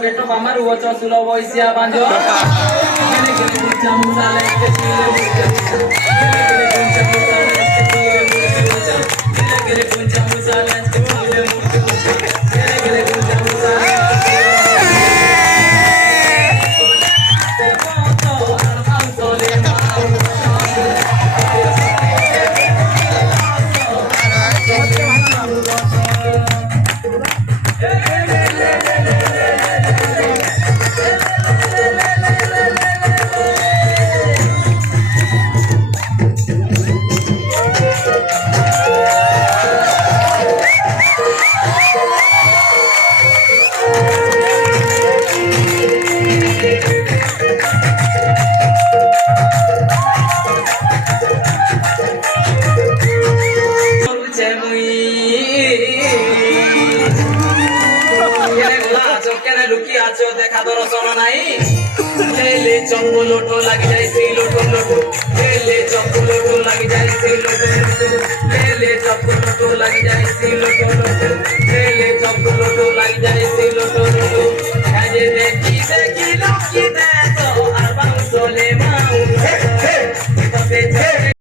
Beto pamar waca Sulawa isia panjo kene kene jam sale kecil kene kene jam sale দেখা দর্শন নাই লেলে Chuppu lotto লাগি যাইছি lotto lotto লেলে Chuppu lotto লাগি যাইছি লোটো লোটো লেলে চপ্পু লোটো লাগি যাইছি লোটো লোটো